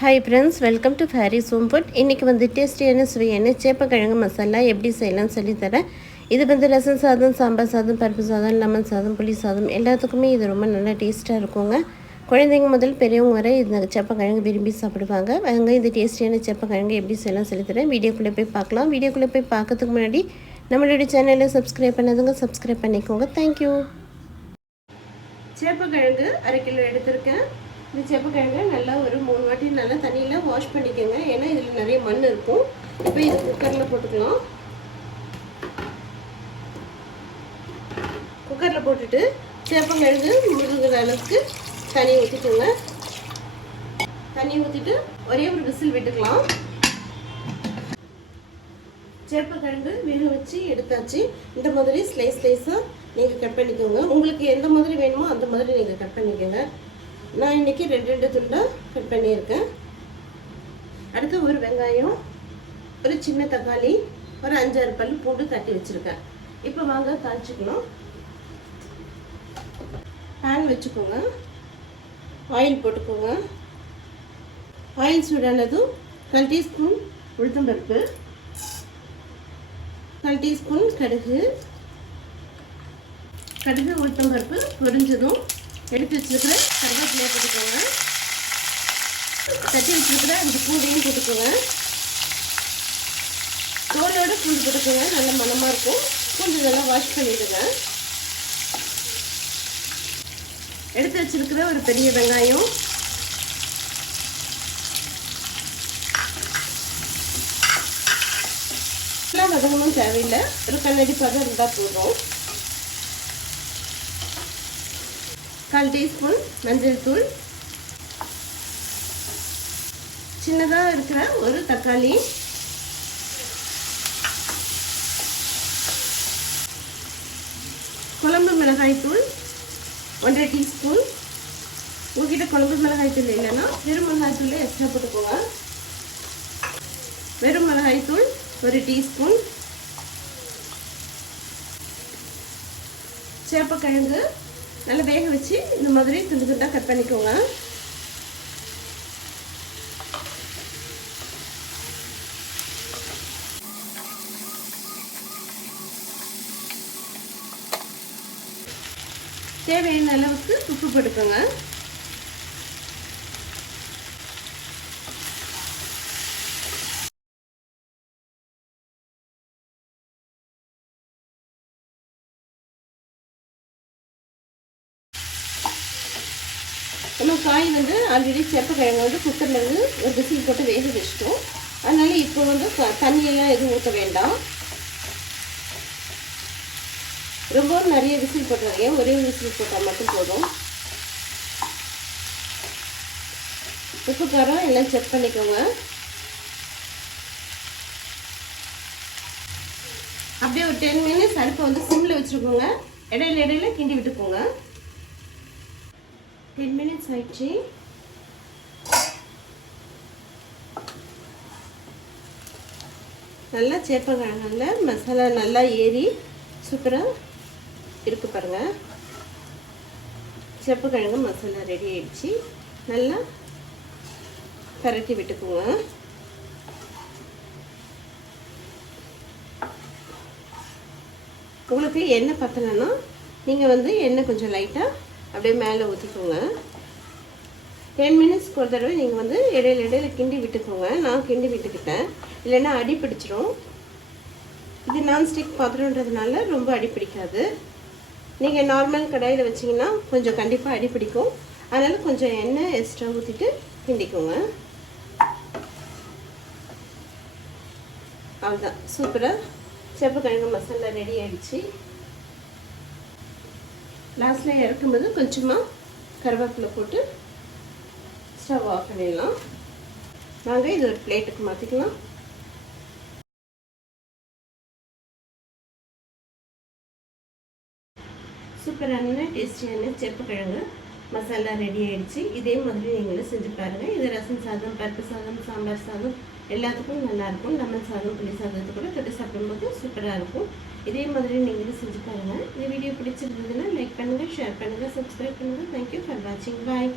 Hi friends welcome to fairy's home food இன்றைக்கி வந்து டேஸ்டியான சுவையான சேப்பக்கிழங்கு மசாலா எப்படி செய்யலாம்னு சொல்லித்தரேன் இது வந்து ரசம் சாதம் சாம்பார் சாதம் பருப்பு சாதம் லெமன் சாதம் புளி சாதம் எல்லாத்துக்குமே இது ரொம்ப நல்லா டேஸ்ட்டாக இருக்குங்க. குழந்தைங்க முதல் பெரியவங்க வரை இந்த சேப்பக்கிழங்கு விரும்பி சாப்பிடுவாங்க. வாங்க இந்த டேஸ்டியான சேப்பக்கிழங்கு எப்படி செய்யலாம் சொல்லித்தரேன் வீடியோக்குள்ளே போய் பார்க்கலாம். வீடியோக்குள்ளே போய் பார்க்கறதுக்கு முன்னாடி நம்மளுடைய சேனலை சப்ஸ்கிரைப் பண்ணாதுங்க சப்ஸ்கிரைப் பண்ணிக்கோங்க. தேங்க்யூ சேப்பக்கிழங்கு அரை கிலோ எடுத்திருக்கேன். இந்த சேப்பக்கிழங்கு நல்லா ஒரு மூணு வாட்டி நல்லா தண்ணியில் வாஷ் பண்ணிக்கோங்க. ஏன்னா இதில் நிறைய மண் இருக்கும். இப்போ இது குக்கரில் போட்டுக்கலாம். குக்கரில் போட்டுட்டு சேப்பக்கிழங்கு முழுங்குற அளவுக்கு தண்ணி ஊற்றிக்கோங்க தண்ணி ஊற்றிட்டு ஒரே ஒரு விசில் விட்டுக்கலாம். சேப்பக்கிழங்கு வேக வச்சு எடுத்தாச்சு. இந்த மாதிரி ஸ்லைஸ் ஸ்லைஸாக நீங்கள் கட் பண்ணிக்கோங்க. உங்களுக்கு எந்த மாதிரி வேணுமோ அந்த மாதிரி நீங்கள் கட் பண்ணிக்கோங்க. நான் இன்றைக்கி ரெண்டு ரெண்டு துண்டாக கட் பண்ணியிருக்கேன். அடுத்து ஒரு வெங்காயம் ஒரு சின்ன தக்காளி ஒரு அஞ்சாறு பல் பூண்டு தட்டி வச்சுருக்கேன். இப்போ வாங்க தாளிச்சுக்கலாம். பேன் வச்சுக்கோங்க. ஆயில் போட்டுக்கோங்க. ஆயில் சூடானதும் கால் டீஸ்பூன் உளுத்தம்பருப்பு கால் டீஸ்பூன் கடுகு. கடுகு உளுத்தம்பருப்பு பொரிஞ்சதும் எடுத்து வச்சுருக்கிற கருவேப்பிலையை போட்டுக்கோங்க. தட்டி வச்சுருக்கிற அந்த பூண்டையும் போட்டுக்கோங்க. தோலோட பூண்டு போட்டுக்கோங்க. நல்ல மனமாக இருக்கும். பூண்டு நல்லா வாஷ் பண்ணிவிடுங்க எடுத்து வச்சிருக்கிற ஒரு பெரிய வெங்காயம். எல்லாம் வதங்கணும் தேவையில்லை. ஒரு கண்ணடி பதம் இருந்தால் போதும். கால் டீஸ்பூன் மஞ்சள் தூள். சின்னதாக இருக்கிற ஒரு தக்காளி. குழம்பு மிளகாய் தூள் ஒன்றரை டீஸ்பூன். உங்ககிட்ட குழம்பு மிளகாய் தூள் இல்லைன்னா வெறும் மிளகாய் தூள் எக்ஸ்ட்ரா போட்டுக்கோங்க. வெறும் மிளகாய் தூள் ஒரு டீஸ்பூன். சேப்பக்கிழங்கு நல்லா வேக வச்சு இந்த மாதிரி துண்டு துண்டாக கட் பண்ணிக்கோங்க. தேவையான அளவுக்கு உப்பு போட்டுக்கோங்க. ஒரு காய் வந்து ஆல்ரெடி செப்பக்கிழங்கு வந்து குக்கரில் வந்து ஒரு விசில் போட்டு வேக வச்சிட்டோம். அதனால் இப்போ வந்து தண்ணியெல்லாம் எதுவும் ஊற்ற வேண்டாம். ரொம்ப நிறைய விசில் போட்டுறாங்க ஒரே விசில் போட்டால் மட்டும் போதும்? உப்பு காரம் எல்லாம் செக் பண்ணிக்கோங்க. அப்படியே ஒரு டென் மினிட்ஸ் அடுப்பை வந்து சிம்மில் வச்சுருக்கோங்க. இடையில இடையில கிண்டி விட்டுக்கோங்க. டென் மினிட்ஸ் ஆயிடுச்சு நல்லா சேப்பங்கிழங்குல மசாலா நல்லா ஏறி சூப்பராக இருக்கு பாருங்கள் சேப்பக்கிழங்கு மசாலா ரெடி ஆயிடுச்சு. நல்லா பரட்டி விட்டுக்குங்க. உங்களுக்கு எண்ணெய் பத்தலைன்னா நீங்கள் வந்து எண்ணெய் கொஞ்சம் லைட்டாக அப்படியே மேலே ஊற்றிக்கோங்க டென் மினிட்ஸ்க்கு ஒரு தடவை நீங்கள் வந்து இடையில இடையில கிண்டி விட்டுக்கோங்க. நான் கிண்டி விட்டுக்கிட்டேன். இல்லைன்னா அடி பிடிச்சிரும். இது நான்ஸ்டிக் பாத்திரன்றதுனால ரொம்ப அடி பிடிக்காது. நீங்கள் நார்மல் கடாயில் வச்சிங்கன்னா கொஞ்சம் கண்டிப்பாக அடி பிடிக்கும். அதனால் கொஞ்சம் எண்ணெய் எக்ஸ்ட்ரா ஊற்றிட்டு கிண்டிக்கோங்க. அவ்வளோதான் சூப்பராக செப்பக்கிழங்கு மசாலா ரெடி ஆகிடுச்சு லாஸ்ட்டில் இறக்கும்போது கொஞ்சமாக கருவேப்பிலை போட்டு ஸ்டவ் ஆஃப் பண்ணிடலாம். நாங்கள் இது ஒரு பிளேட்டுக்கு மாற்றிக்கலாம் சூப்பரான டேஸ்டியான செப்புக்கிழங்கு மசாலா ரெடி ஆகிடுச்சு இதே மாதிரி நீங்களும் செஞ்சு பாருங்கள் இது ரசம் சாதம் பருப்பு சாதம் சாம்பார் சாதம் எல்லாத்துக்கும் நல்லாயிருக்கும் லெமன் சாதம் புளி சாதத்து கூட தொட்டு சாப்பிடும்போது சூப்பராக இருக்கும். இதே மாதிரி நீங்களும் செஞ்சு பாருங்கள் இந்த வீடியோ பிடிச்சிருந்ததுன்னா லைக் பண்ணுங்கள் ஷேர் பண்ணுங்கள் சப்ஸ்கிரைப் பண்ணுங்கள் தேங்க்யூ ஃபார் வாட்சிங் பாய்